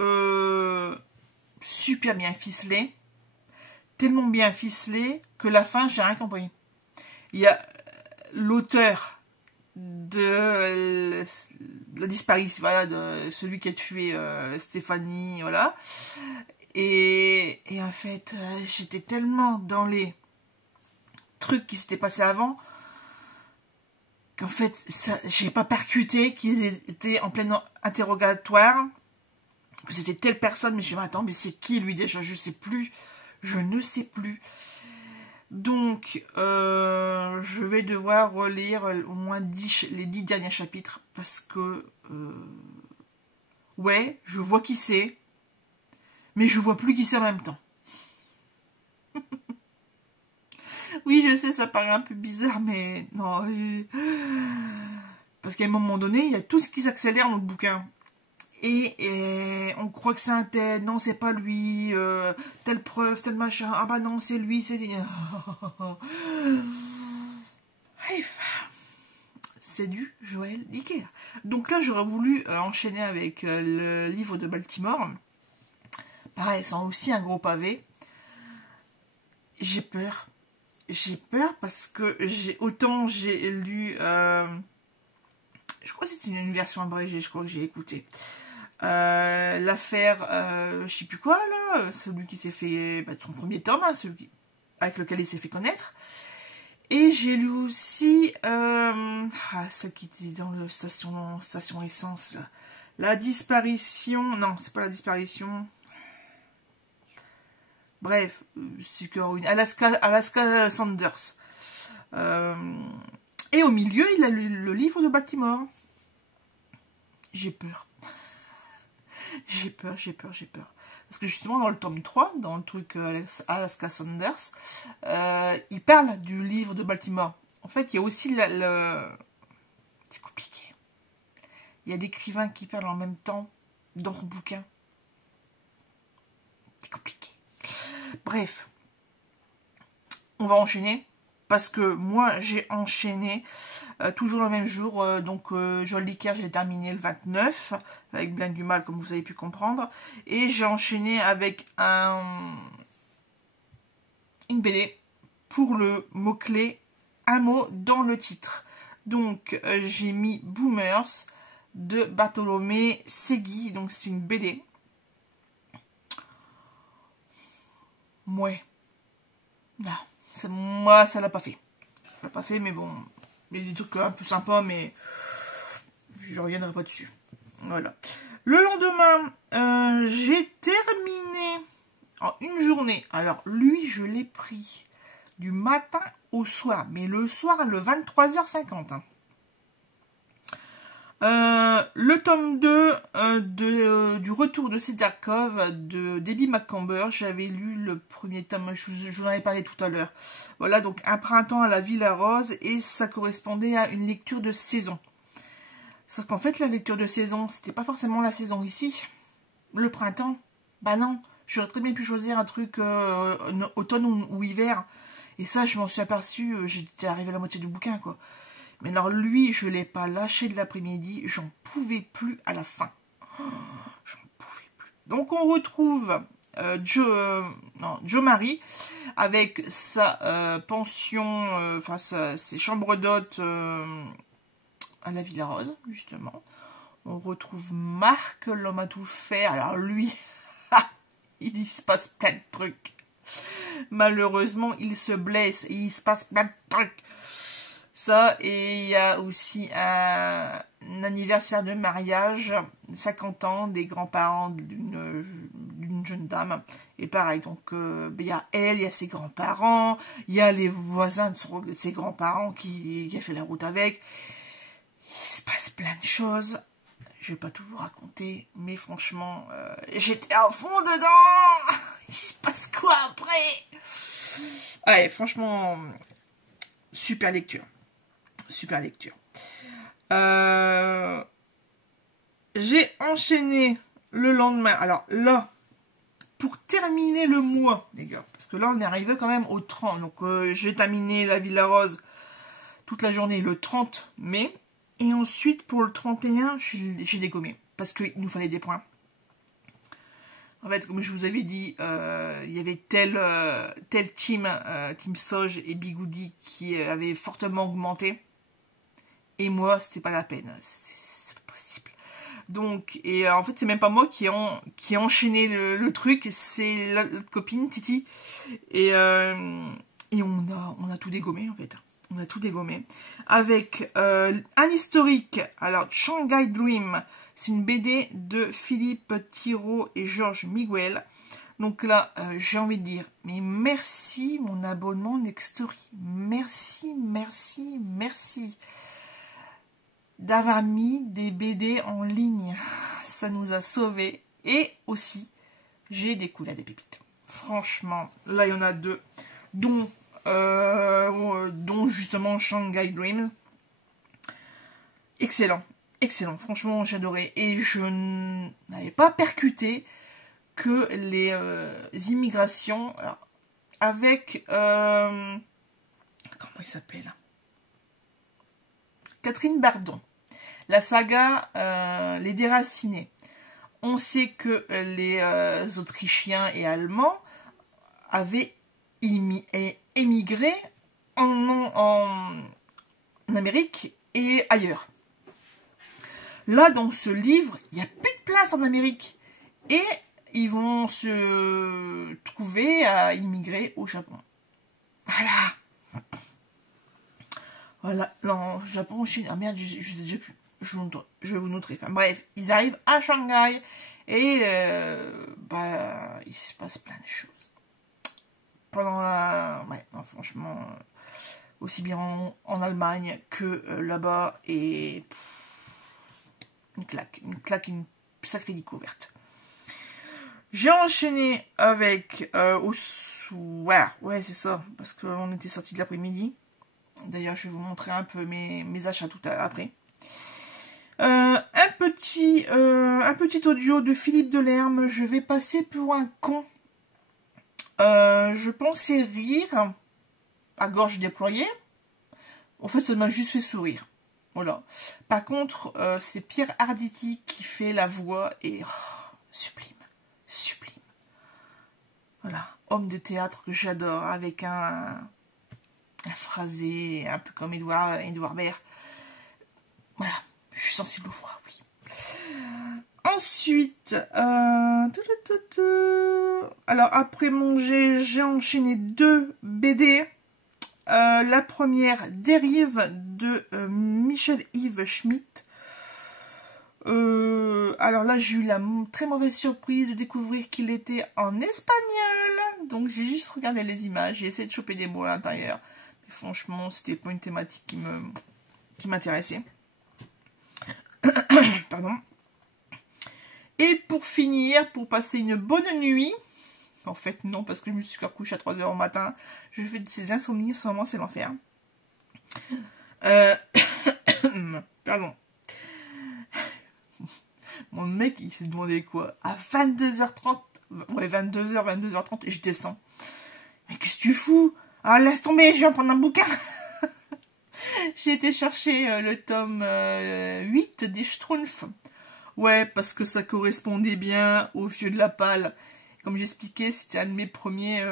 super bien ficelé. Tellement bien ficelé que la fin, j'ai rien compris. Il y a l'auteur de la disparition, voilà, de celui qui a tué Stéphanie, voilà. Et en fait, j'étais tellement dans les trucs qui s'étaient passés avant qu'en fait, j'ai pas percuté qu'ils étaient en plein interrogatoire, que c'était telle personne, mais je me dis, attends, mais c'est qui lui déjà? Je sais plus. Je ne sais plus. Donc, je vais devoir relire au moins les 10 derniers chapitres parce que, ouais, je vois qui c'est, mais je vois plus qui c'est en même temps. Oui, je sais, ça paraît un peu bizarre, mais non. Parce qu'à un moment donné, il y a tout ce qui s'accélère dans le bouquin. Et on croit que c'est un tel, non, c'est pas lui, telle preuve, tel machin, ah bah non, c'est lui, c'est lui. Bref, c'est du Joël Dicker. Donc là, j'aurais voulu enchaîner avec le livre de Baltimore. Pareil, c'est aussi un gros pavé. J'ai peur. J'ai peur parce que autant j'ai lu, je crois que c'est une version abrégée, je crois que j'ai écouté. L'affaire, je sais plus quoi là, celui qui s'est fait, son premier tome, hein, avec lequel il s'est fait connaître. Et j'ai lu aussi celle qui était dans le station essence là. La disparition, non, c'est pas la disparition. Bref, c'est une Alaska Sanders. Et au milieu, il a lu le livre de Baltimore. J'ai peur. J'ai peur. Parce que justement, dans le tome 3, dans le truc Alaska Sanders, il parle du livre de Baltimore. En fait, il y a aussi c'est compliqué. Il y a l'écrivain qui parle en même temps dans son bouquin. C'est compliqué. Bref. On va enchaîner. Parce que moi, j'ai enchaîné toujours le même jour. Joël Dicker, je l'ai terminé le 29, avec Blaine du Mal, comme vous avez pu comprendre. Et j'ai enchaîné avec une BD pour le mot-clé, un mot dans le titre. Donc, j'ai mis Boomers de Bartholomé Segui. Donc, c'est une BD. Ouais. Non. Moi, ça l'a pas fait. Ça l'a pas fait, mais bon. Il y a des trucs un peu sympas, mais je reviendrai pas dessus. Voilà. Le lendemain, j'ai terminé en une journée. Alors, lui, je l'ai pris du matin au soir. Mais le soir, le 23h50. Hein. Le tome 2 du retour de Cedar Cove de Debbie Macomber. J'avais lu le premier tome, je vous en avais parlé tout à l'heure. Voilà, donc un printemps à la Villa Rose, et ça correspondait à une lecture de saison. Sauf qu'en fait, la lecture de saison, c'était pas forcément la saison ici. Le printemps, bah non, j'aurais très bien pu choisir un truc automne ou hiver. Et ça, je m'en suis aperçue, j'étais arrivée à la moitié du bouquin, quoi. Mais alors lui, je ne l'ai pas lâché de l'après-midi, j'en pouvais plus à la fin. J'en pouvais plus. Donc on retrouve Joe Marie avec sa pension, ses chambres d'hôtes à la Villa Rose, justement. On retrouve Marc, l'homme à tout faire. Alors lui, il se passe plein de trucs. Malheureusement, il se blesse et il se passe plein de trucs. Ça, et il y a aussi un anniversaire de mariage, 50 ans, des grands-parents d'une jeune dame. Et pareil, donc il y a elle, il y a ses grands-parents, il y a les voisins de ses grands-parents qui a fait la route avec. Il se passe plein de choses. Je vais pas tout vous raconter, mais franchement, j'étais à fond dedans. Il se passe quoi après? Ouais, franchement, super lecture. Super lecture. J'ai enchaîné le lendemain. Alors là, pour terminer le mois, les gars, parce que là on est arrivé quand même au 30. Donc j'ai terminé la Villa Rose toute la journée le 30 mai. Et ensuite pour le 31, j'ai dégommé. Parce qu'il nous fallait des points. En fait, comme je vous avais dit, il y avait tel team, Team Soj et Bigoudi qui avait fortement augmenté. Et moi, c'était pas la peine. C'est pas possible. Donc, et en fait, c'est même pas moi qui ai enchaîné le truc. C'est l'autre copine, Titi. Et on a tout dégommé, en fait. On a tout dégommé. Avec un historique. Alors, Shanghai Dream. C'est une BD de Philippe Thiraud et Georges Miguel. Donc là, j'ai envie de dire, mais merci mon abonnement Nextory. Merci, merci, merci d'avoir mis des BD en ligne. Ça nous a sauvés. Et aussi, j'ai découvert des pépites. Franchement, là, il y en a deux. Dont justement Shanghai Dreams. Excellent. Excellent. Franchement, j'adorais. Et je n'avais pas percuté que les immigrations, alors, avec comment il s'appelle, Catherine Bardon, la saga Les Déracinés. On sait que les Autrichiens et Allemands avaient émigré en Amérique et ailleurs. Là, dans ce livre, il n'y a plus de place en Amérique. Et ils vont se trouver à immigrer au Japon. Voilà. Voilà. Non, Japon, Chine. Ah merde, je sais déjà plus. Je vais vous noter. Enfin, bref, ils arrivent à Shanghai et il se passe plein de choses. Pendant la... Ouais, non, franchement, aussi bien en Allemagne que là-bas. Et une claque, une sacrée découverte. J'ai enchaîné avec au soir, ouais c'est ça, parce qu'on était sorti de l'après-midi. D'ailleurs je vais vous montrer un peu mes achats tout après. Un petit audio de Philippe Delerme. Je vais passer pour un con. Je pensais rire à gorge déployée. En fait ça m'a juste fait sourire. Voilà. Par contre c'est Pierre Arditi qui fait la voix et sublime. Sublime. Voilà, homme de théâtre que j'adore, avec un phrasé un peu comme Édouard Baird. Voilà, je suis sensible aux voix, oui. Ensuite, alors après manger, j'ai enchaîné 2 BD. La première, Dérive de Michel-Yves Schmitt. Alors là, j'ai eu la très mauvaise surprise de découvrir qu'il était en espagnol. Donc j'ai juste regardé les images, j'ai essayé de choper des mots à l'intérieur. Mais franchement, c'était pas une thématique qui m'intéressait. Pardon. Et pour finir, pour passer une bonne nuit, en fait non, parce que je me suis recouché à 3 h au matin, je fais de ces insomnies, en ce moment c'est l'enfer. Pardon. Mon mec, il s'est demandé quoi? À 22h30, ouais 22h, 22h30, et je descends. Mais qu'est-ce que tu fous? Ah laisse tomber, je viens prendre un bouquin. J'ai été chercher le tome 8 des Schtroumpfs. Ouais, parce que ça correspondait bien au Vieux de la Palle. Comme j'expliquais, c'était un de mes premiers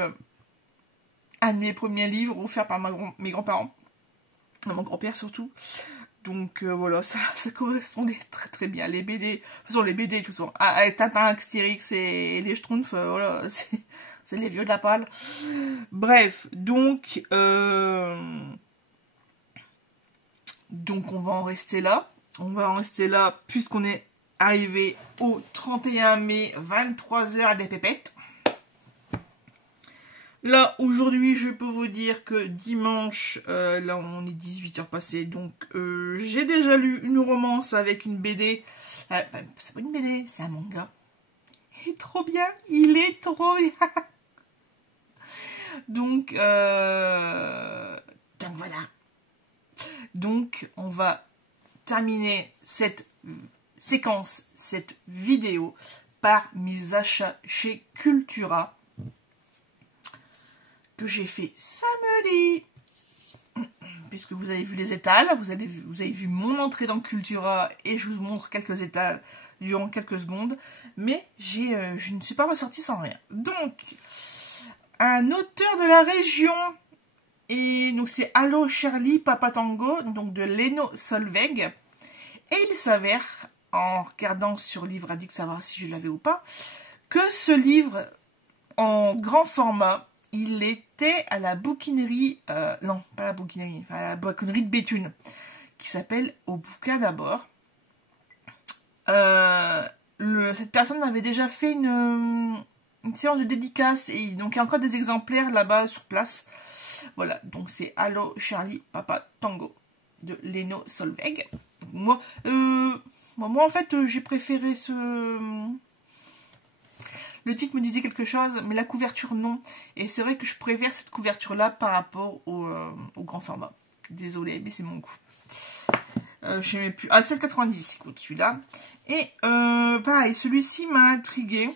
livres offerts par mes grands-parents. Mon grand-père surtout. Donc voilà, ça correspondait très très bien. Les BD, de toute façon les BD, de toute façon, Tintin, Astérix et les Schtroumpfs, voilà, c'est les Vieux de la Palle. Bref, donc on va en rester là. On va en rester là puisqu'on est arrivé au 31 mai, 23 h des pépettes. Là, aujourd'hui, je peux vous dire que dimanche, là, on est 18 h passées, donc j'ai déjà lu une romance avec une BD. C'est pas une BD, c'est un manga. Il est trop bien, il est trop bien. Donc voilà. Donc, on va terminer cette séquence, cette vidéo, par mes achats chez Cultura que j'ai fait samedi, puisque vous avez vu les étals, vous avez vu mon entrée dans Cultura et je vous montre quelques étals durant quelques secondes, mais je ne suis pas ressortie sans rien. Donc, un auteur de la région, et donc c'est Allo Charlie Papa Tango, donc de Leno Solveig, et il s'avère, en regardant sur Livre Addict, savoir si je l'avais ou pas, que ce livre en grand format, il était à la bouquinerie, non, pas la bouquinerie, à la bouquinerie de Béthune, qui s'appelle Au Bouquin d'abord. Cette personne avait déjà fait une une séance de dédicace et donc il y a encore des exemplaires là-bas sur place. Voilà, donc c'est Allo Charlie Papa Tango de Leno Solveig. Moi, en fait, j'ai préféré ce... Le titre me disait quelque chose, mais la couverture, non. Et c'est vrai que je préfère cette couverture-là par rapport au grand format. Désolée, mais c'est mon goût. Je sais même plus. Ah, 7,90, écoute, celui-là. Et pareil, celui-ci m'a intrigué.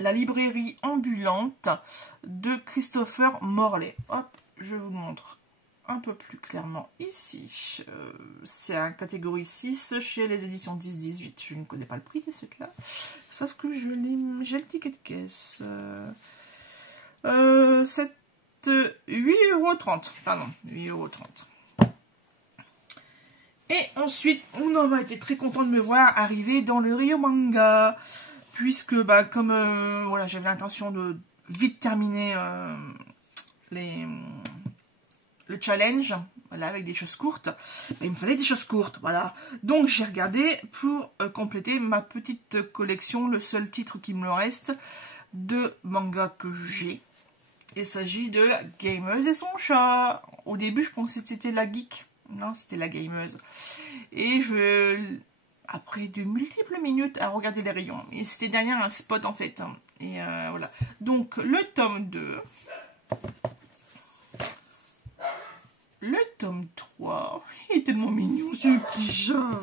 La librairie ambulante de Christopher Morley. Hop, je vous montre un peu plus clairement ici. C'est un catégorie 6 chez les éditions 10-18. Je ne connais pas le prix de celui-là. Sauf que j'ai le ticket de caisse. 8,30 €. Pardon, 8,30 €. Et ensuite, on en va être très content de me voir arriver dans le Rio Manga. Puisque, bah, comme voilà, j'avais l'intention de vite terminer le challenge, voilà, avec des choses courtes, il me fallait des choses courtes, voilà. Donc, j'ai regardé pour compléter ma petite collection, le seul titre qui me reste de manga que j'ai. Il s'agit de la Gameuse et son chat. Au début, je pensais que c'était la geek. Non, c'était la Gameuse. Et après de multiples minutes à regarder les rayons. Et c'était derrière un spot en fait. Et voilà. Donc le tome 2. Le tome 3. Il est tellement mignon ce petit chat.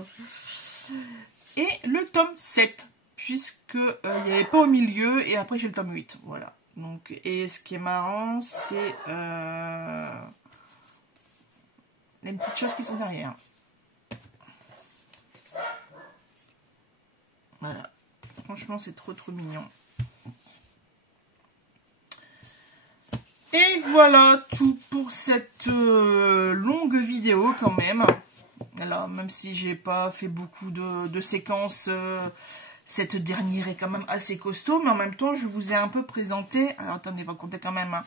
Et le tome 7. Puisque il n'y avait pas au milieu. Et après j'ai le tome 8. Voilà. Donc, et ce qui est marrant, c'est les petites choses qui sont derrière. Voilà, franchement c'est trop mignon. Et voilà tout pour cette longue vidéo quand même. Alors même si j'ai pas fait beaucoup de séquences, cette dernière est quand même assez costaud. Mais en même temps je vous ai un peu présenté. Alors attendez, on va compter quand même.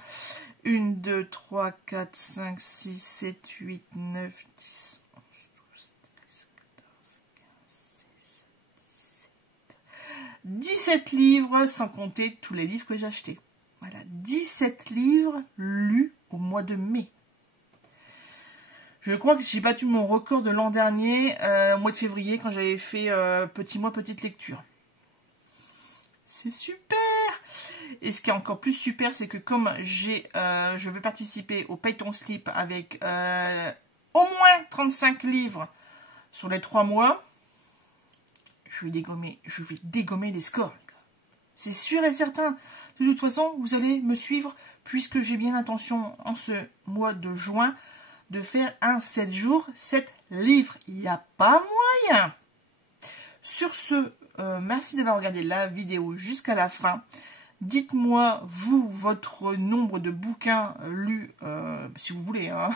1, 2, 3, 4, 5, 6, 7, 8, 9, 10. 17 livres, sans compter tous les livres que j'ai achetés. Voilà, 17 livres lus au mois de mai. Je crois que j'ai battu mon record de l'an dernier, au mois de février, quand j'avais fait petit mois, petite lecture. C'est super! Et ce qui est encore plus super, c'est que comme je vais participer au Pay Ton Slip avec au moins 35 livres sur les 3 mois, je vais dégommer les scores. C'est sûr et certain. De toute façon, vous allez me suivre puisque j'ai bien l'intention en ce mois de juin de faire un 7 jours, 7 livres. Il n'y a pas moyen. Sur ce, merci d'avoir regardé la vidéo jusqu'à la fin. Dites-moi, vous, votre nombre de bouquins lus, si vous voulez. Hein.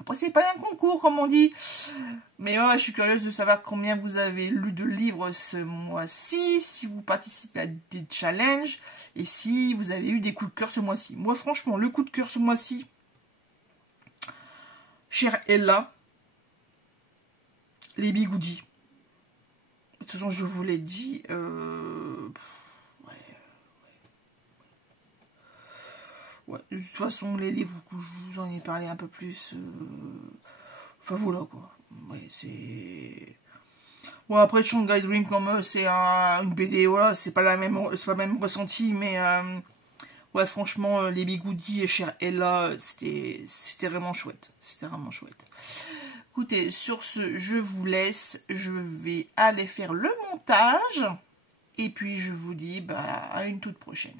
Après, c'est pas un concours, comme on dit. Mais ouais, je suis curieuse de savoir combien vous avez lu de livres ce mois-ci, si vous participez à des challenges, et si vous avez eu des coups de cœur ce mois-ci. Moi, franchement, le coup de cœur ce mois-ci, chère Ella, les bigoudis. De toute façon, je vous l'ai dit, ouais, de toute façon, les livres que je vous en ai parlé un peu plus, enfin voilà quoi. Ouais, c'est... Bon, après Shanghai Dream, comme c'est une BD, voilà, c'est pas le même ressenti, mais ouais, franchement, les bigoudis et chère Ella, c'était vraiment chouette. C'était vraiment chouette. Écoutez, sur ce, je vous laisse. Je vais aller faire le montage. Et puis, je vous dis à une toute prochaine.